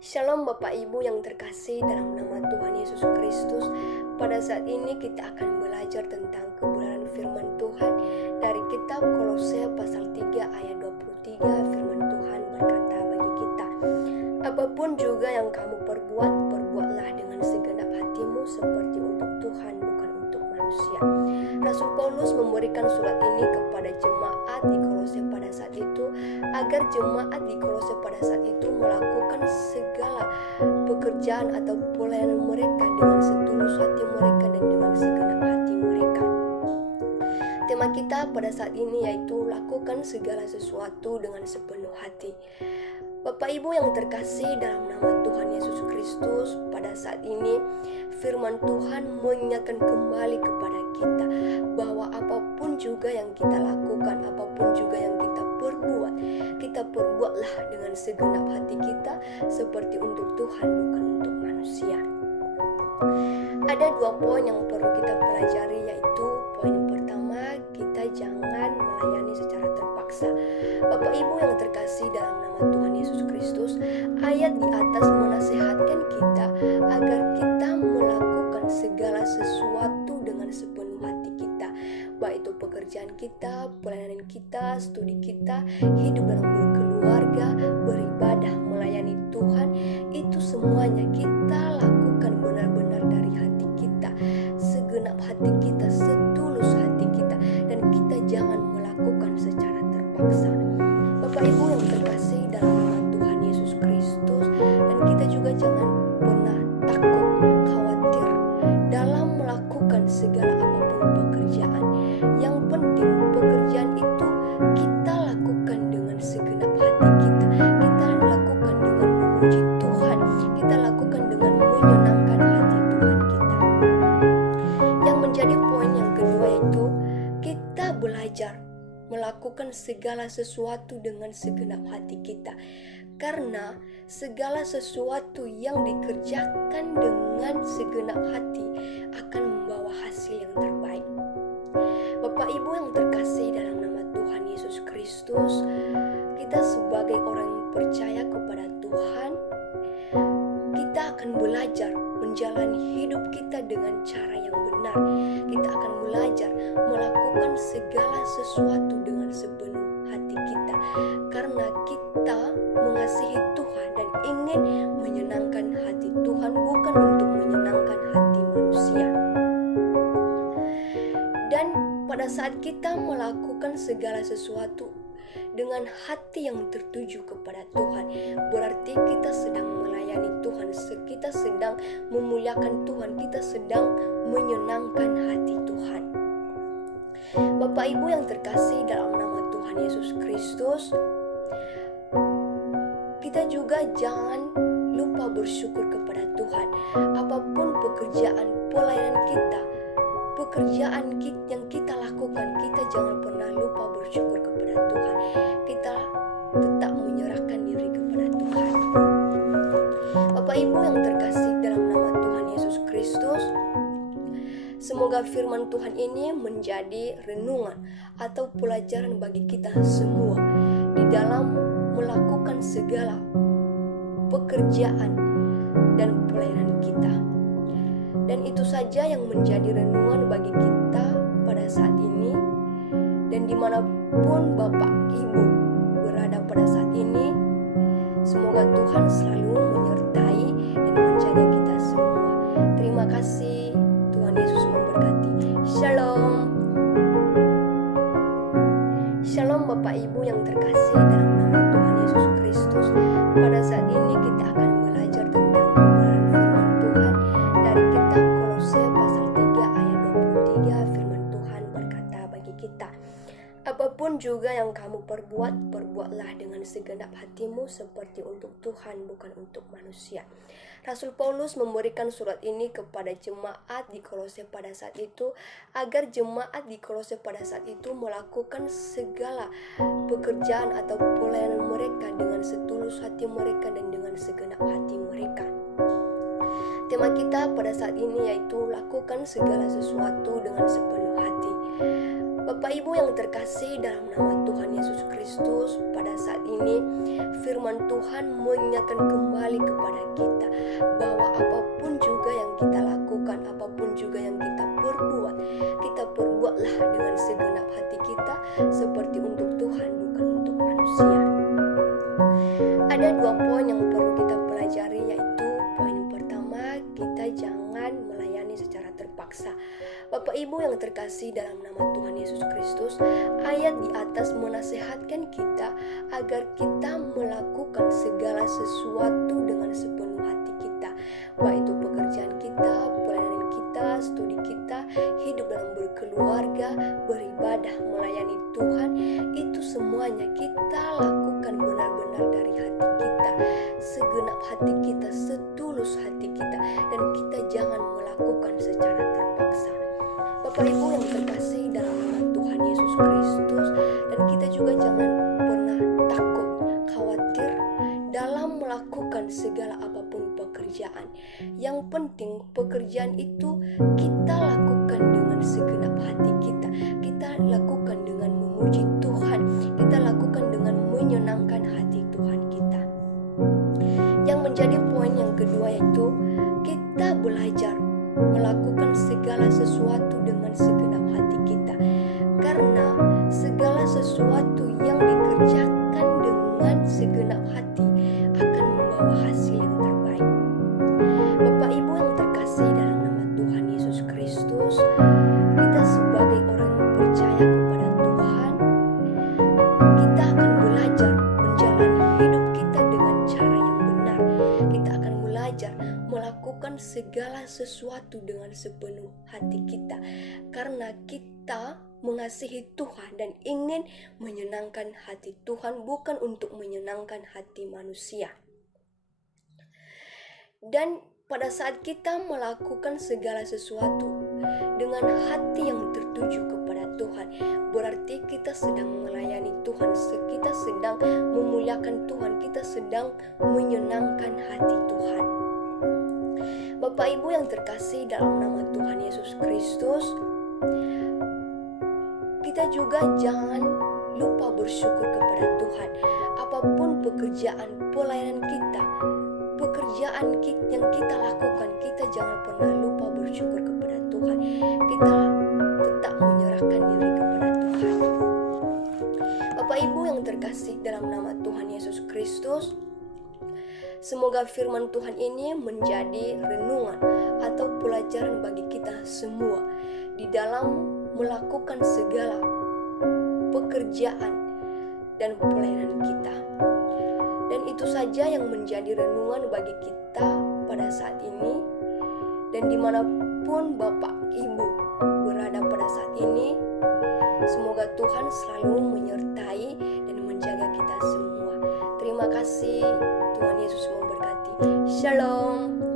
Shalom Bapak Ibu yang terkasih dalam nama Tuhan Yesus Kristus. Pada saat ini kita akan belajar tentang kebenaran firman Tuhan dari kitab Kolose pasal 3 ayat 23. Firman Tuhan berkata bagi kita, apapun juga yang kamu perbuat, perbuatlah dengan segenap hatimu seperti untuk Tuhan, bukan untuk manusia. Rasul Paulus memberikan surat ini kepada jemaat di Kolose pada saat itu, agar jemaat di Kolose pada saat itu melakukan segala pekerjaan atau pelayanan mereka dengan setulus hati mereka dan dengan segenap hati mereka. Tema kita pada saat ini yaitu lakukan segala sesuatu dengan sepenuh hati. Bapak Ibu yang terkasih dalam nama Tuhan Yesus Kristus, pada saat ini firman Tuhan mengingatkan kembali kepada kita bahwa apapun juga yang kita lakukan, apapun juga yang kita perbuatlah dengan segenap hati kita seperti untuk Tuhan, bukan untuk manusia. Ada 2 poin yang perlu kita pelajari, yaitu poin yang pertama, kita jangan melayani secara terpaksa. Bapak Ibu yang terkasih dalam nama Tuhan Yesus Kristus, ayat di atas menasihatkan kita agar kita melakukan segala sesuatu dengan sepenuh hati kita, baik itu pekerjaan kita, pelayanan kita, studi kita, hidup dalam berkeluarga, beribadah, melayani Tuhan, itu semuanya kita lakukan benar-benar dari hati kita, segenap hati kita, setulus hati kita, dan kita jangan melakukan secara terpaksa. Bapak Ibu yang terkasih dalam nama Tuhan Yesus Kristus, dan kita juga jangan pernah takut, khawatir dalam melakukan segala apapun pekerjaan. Yang penting pekerjaan itu kita lakukan dengan segenap hati kita. Kita lakukan dengan memuji Tuhan, kita lakukan dengan menyenangkan hati Tuhan kita. Yang menjadi poin yang kedua yaitu kita belajar melakukan segala sesuatu dengan segenap hati kita, karena segala sesuatu yang dikerjakan dengan segenap hati akan membawa hasil yang terbaik. Bapak Ibu yang terkasih dalam nama Tuhan Yesus Kristus, kita sebagai orang yang percaya kepada Tuhan, kita akan belajar menjalani hidup kita dengan cara yang benar. Kita akan belajar melakukan segala sesuatu dengan sepenuh hati kita, karena kita mengasihi Tuhan dan ingin menyenangkan hati Tuhan, bukan untuk menyenangkan hati manusia. Dan pada saat kita melakukan segala sesuatu dengan hati yang tertuju kepada Tuhan, berarti kita sedang melayani Tuhan, kita sedang memuliakan Tuhan, kita sedang menyenangkan hati Tuhan. Bapak Ibu yang terkasih dalam nama Tuhan Yesus Kristus, kita juga jangan lupa bersyukur kepada Tuhan. Apapun pekerjaan pelayanan kita, pekerjaan yang kita lakukan, kita jangan pernah lupa bersyukur kepada Tuhan. Kita tetap menyerahkan diri kepada Tuhan. Bapak Ibu yang terkasih dalam nama Tuhan Yesus Kristus, semoga firman Tuhan ini menjadi renungan atau pelajaran bagi kita semua di dalam melakukan segala pekerjaan dan pelayanan kita. Dan itu saja yang menjadi renungan bagi kita pada saat ini. Dan dimanapun Bapak Ibu berada pada saat ini, semoga Tuhan selalu menyertai dan menjaga kita semua. Terima kasih, Tuhan Yesus memberkati. Shalom. Shalom Bapak Ibu yang terkasih dalam nama Tuhan Yesus Kristus. Pada saat ini kita akan belajar tentang kebenaran firman Tuhan dari kitab Kolose pasal 3 ayat 23. Firman Tuhan berkata bagi kita, apapun juga yang kamu perbuat, perbuatlah dengan segenap hatimu seperti untuk Tuhan, bukan untuk manusia. Rasul Paulus memberikan surat ini kepada jemaat di Kolose pada saat itu, agar jemaat di Kolose pada saat itu melakukan segala pekerjaan atau pelayanan mereka dengan setulus hati mereka dan dengan segenap hati mereka. Tema kita pada saat ini yaitu lakukan segala sesuatu dengan sepenuh hati. Bapak Ibu yang terkasih dalam nama Tuhan Yesus Kristus, pada saat ini firman Tuhan mengingatkan kembali kepada kita bahwa apapun juga yang kita lakukan, apapun juga yang kita perbuatlah dengan segenap hati kita seperti untuk Tuhan, bukan untuk manusia. Ada 2 poin yang perlu kita pelajari, yaitu poin pertama, kita jangan melayani secara terpaksa. Bapak Ibu yang terkasih dalam nama Tuhan Yesus Kristus, ayat di atas menasihatkan kita agar kita melakukan segala sesuatu dengan sepenuh hati kita, baik itu pekerjaan kita, pelayanan kita, studi kita, hidup dalam berkeluarga, beribadah, melayani Tuhan. Itu semuanya kita lakukan benar-benar dari hati kita, segenap hati kita, setulus hati kita, dan kita jangan melakukan secara terpaksa. Bapak Ibu yang terkasih dalam nama Tuhan Yesus Kristus, dan kita juga jangan pernah takut, khawatir dalam melakukan segala apapun pekerjaan. Yang penting pekerjaan itu kita lakukan dengan segenap hati kita. Kita lakukan dengan memuji Tuhan, kita lakukan dengan menyenangkan hati Tuhan kita. Yang menjadi poin yang kedua yaitu kita belajar melakukan segala sesuatu dengan segenap hati kita, karena segala sesuatu yang dikerjakan dengan segenap hati akan membawa hasil yang terbaik. Bapak Ibu yang terkasih dalam nama Tuhan Yesus Kristus, kita sebagai orang yang percaya kepada Tuhan, kita akan belajar menjalani hidup kita dengan cara yang benar. Kita akan belajar melakukan segala sesuatu dengan sepenuh hati kita, karena kita mengasihi Tuhan dan ingin menyenangkan hati Tuhan, bukan untuk menyenangkan hati manusia. Dan pada saat kita melakukan segala sesuatu dengan hati yang tertuju kepada Tuhan, berarti kita sedang melayani Tuhan, kita sedang memuliakan Tuhan, kita sedang menyenangkan hati Tuhan. Bapak Ibu yang terkasih dalam nama Tuhan Yesus Kristus, kita juga jangan lupa bersyukur kepada Tuhan. Apapun pekerjaan, pelayanan kita, pekerjaan yang kita lakukan, kita jangan pernah lupa bersyukur kepada Tuhan. Kita tetap menyerahkan diri kepada Tuhan. Bapak Ibu yang terkasih dalam nama Tuhan Yesus Kristus, semoga firman Tuhan ini menjadi renungan atau pelajaran bagi kita semua di dalam melakukan segala pekerjaan dan pelayanan kita. Dan itu saja yang menjadi renungan bagi kita pada saat ini. Dan dimanapun Bapak Ibu berada pada saat ini, semoga Tuhan selalu menyertai dan menjaga kita semua. Terima kasih, Tuhan Yesus memberkati. Shalom.